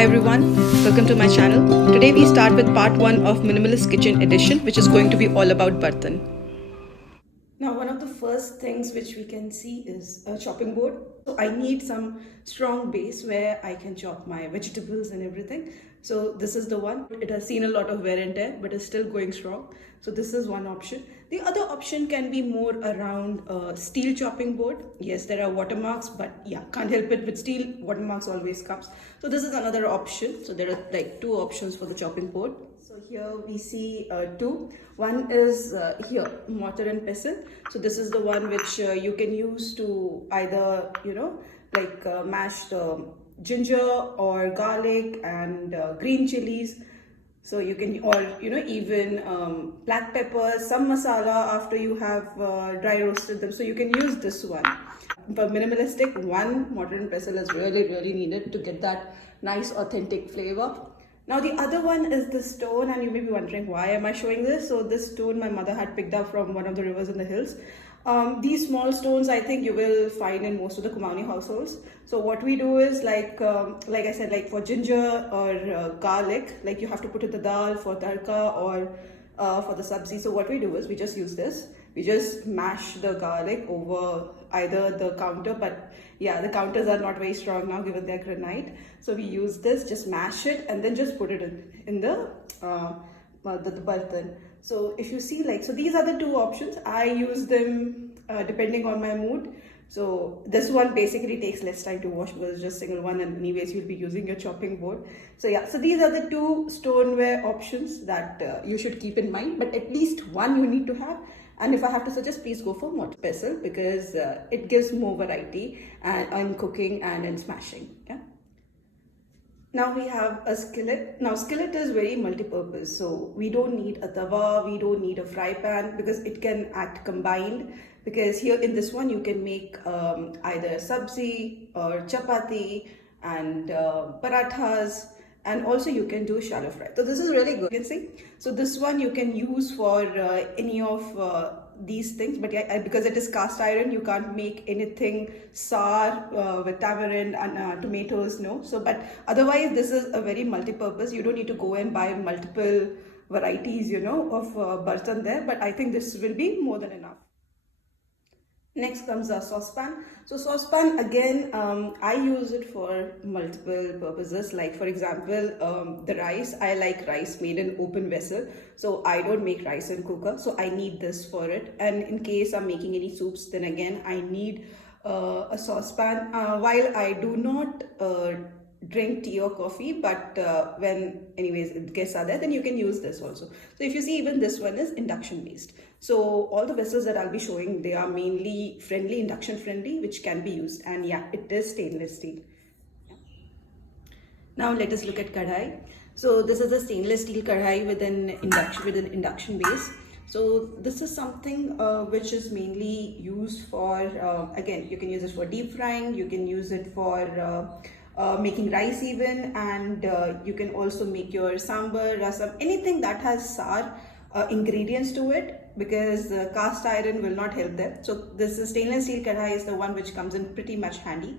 Hi everyone, welcome to my channel. Today we start with part 1 of Minimalist Kitchen Edition, which is going to be all about bartan. Now, one of the first things which we can see is a chopping board. So I need some strong base where I can chop my vegetables and everything. So this is the one. It has seen a lot of wear and tear, but is still going strong. So this is one option. The other option can be more around a steel chopping board. Yes, there are watermarks, but yeah, can't help it. With steel, watermarks always comes. So this is another option. So there are like two options for the chopping board. So here we see two. One is here, mortar and pestle. So this is the one which you can use to either, mash the ginger or garlic and green chilies. So you can, or even black peppers, some masala after you have dry roasted them. So you can use this one. For minimalistic, one mortar and pestle is really needed to get that nice authentic flavor. Now the other one is the stone, and you may be wondering why am I showing this. So this stone my mother had picked up from one of the rivers in the hills. These small stones I think you will find in most of the Kumaoni households. So what we do is like I said, like for ginger or garlic, like you have to put in the dal for tadka or for the sabzi. So what we do is we just use this. We just mash the garlic over either the counter, but yeah, the counters are not very strong now given their granite. So we use this, just mash it and then just put it in the bartan. So if you see, like, so these are the two options. I use them depending on my mood. So this one basically takes less time to wash because it's just single one, and anyways you'll be using your chopping board. So yeah, so these are the two stoneware options that you should keep in mind, but at least one you need to have. And if I have to suggest, please go for mortar pestle because it gives more variety in cooking and in smashing. Yeah. Now we have a skillet. Now skillet is very multi-purpose. So we don't need a tawa, we don't need a fry pan because it can act combined. Because here in this one you can make either sabzi or chapati and parathas, and also you can do shallow fry. So this is really good, you can see. So this one you can use for any of these things, but yeah, because it is cast iron, you can't make anything sour with tamarind and tomatoes, no. So but otherwise this is a very multi-purpose. You don't need to go and buy multiple varieties of bartan there, but I think this will be more than enough. Next comes a saucepan. So saucepan again, I use it for multiple purposes. Like for example, the rice. I like rice made in open vessel. So I don't make rice in cooker. So I need this for it. And in case I'm making any soups, then again I need a saucepan. While I do not drink tea or coffee, but when anyways guests are there, then you can use this also. So if you see, even this one is induction based. So all the vessels that I'll be showing, they are mainly friendly, induction friendly, which can be used. And yeah, it is stainless steel. Yeah. Now let us look at kadhai. So this is a stainless steel kadhai with an induction base. So this is something which is mainly used for, again, you can use it for deep frying, you can use it for making rice even, and you can also make your sambar, rasam, anything that has sour ingredients to it, because cast iron will not help them. So this is stainless steel kadhai is the one which comes in pretty much handy.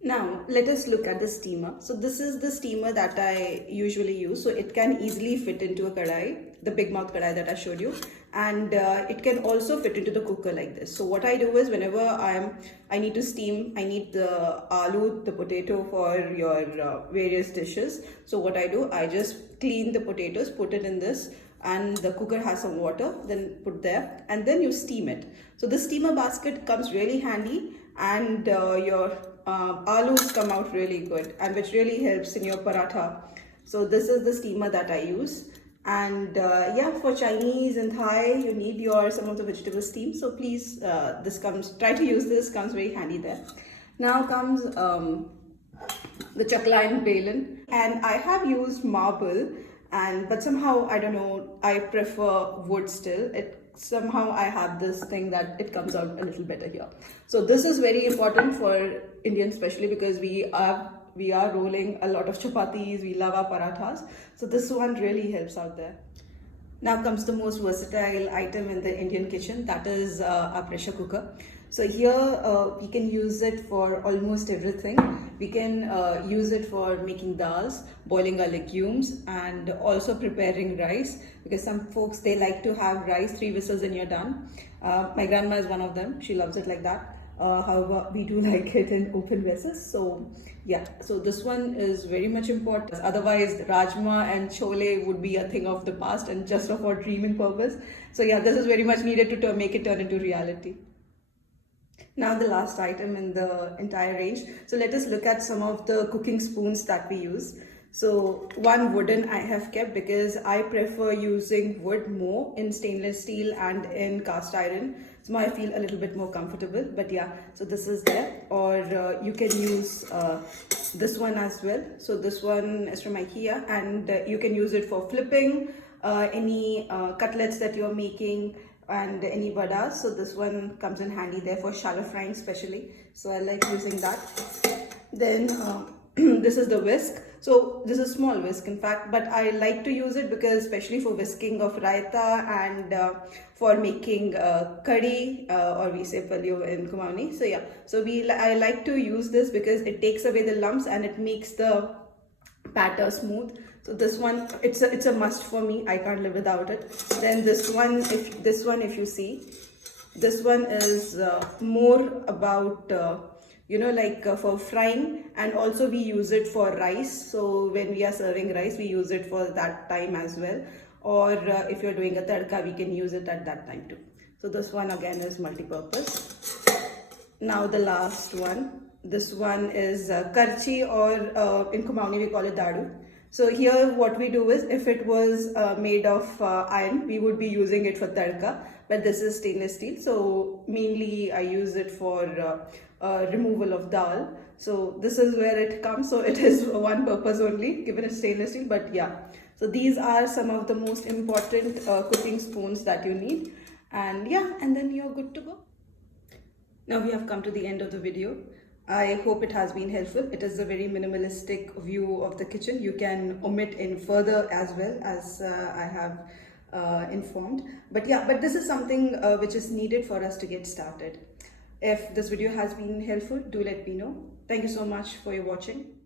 Now let us look at the steamer. So this is the steamer that I usually use. So it can easily fit into a kadhai, the big mouth kadhai that I showed you, and it can also fit into the cooker like this. So what I do is, whenever I need to steam, I need the aloo, the potato for your various dishes. So what I do, I just clean the potatoes, put it in this, and the cooker has some water, then put there, and then you steam it. So the steamer basket comes really handy, and your alus come out really good, and which really helps in your paratha. So this is the steamer that I use. And yeah, for Chinese and Thai, you need some of the vegetable steam. So please, try to use this, comes very handy there. Now comes the chakla and belan, and I have used marble, but somehow I don't know, I prefer wood still. Somehow I have this thing that it comes out a little better here. So this is very important for Indians, especially because we are rolling a lot of chapatis, we love our parathas. So this one really helps out there. Now comes the most versatile item in the Indian kitchen, that is our pressure cooker. So here we can use it for almost everything. We can use it for making dals, boiling our legumes, and also preparing rice, because some folks, they like to have rice 3 whistles and you're done. My grandma is one of them. She loves it like that. However, we do like it in open vessels. So yeah, so this one is very much important. Otherwise, rajma and chole would be a thing of the past and just for dreaming purpose. So yeah, this is very much needed to make it turn into reality. Now the last item in the entire range. So let us look at some of the cooking spoons that we use. So one wooden I have kept because I prefer using wood more in stainless steel and in cast iron. So I feel a little bit more comfortable. But yeah, so this is there. Or you can use this one as well. So this one is from IKEA, and you can use it for flipping any cutlets that you're making and any vadas. So this one comes in handy there for shallow frying especially. So I like using that. Then this is the whisk. So this is small whisk in fact, but I like to use it because especially for whisking of raita and for making curry, or we say palio in Kumaoni. So yeah, so I like to use this because it takes away the lumps and it makes the batter smooth. So this one, it's a must for me. I can't live without it. Then this one, if you see, this one is more about for frying, and also we use it for rice. So when we are serving rice, we use it for that time as well. Or if you're doing a tadka, we can use it at that time too. So this one again is multi-purpose. Now the last one. This one is karchi, or in Kumaoni we call it dadu. So here what we do is, if it was made of iron, we would be using it for tadka, but this is stainless steel. So mainly I use it for removal of dal. So this is where it comes. So it is one purpose only, given it's stainless steel. But yeah, so these are some of the most important cooking spoons that you need. And yeah, and then you're good to go. Now we have come to the end of the video. I hope it has been helpful. It is a very minimalistic view of the kitchen. You can omit in further as well, as I have informed. But yeah, but this is something which is needed for us to get started. If this video has been helpful, do let me know. Thank you so much for your watching.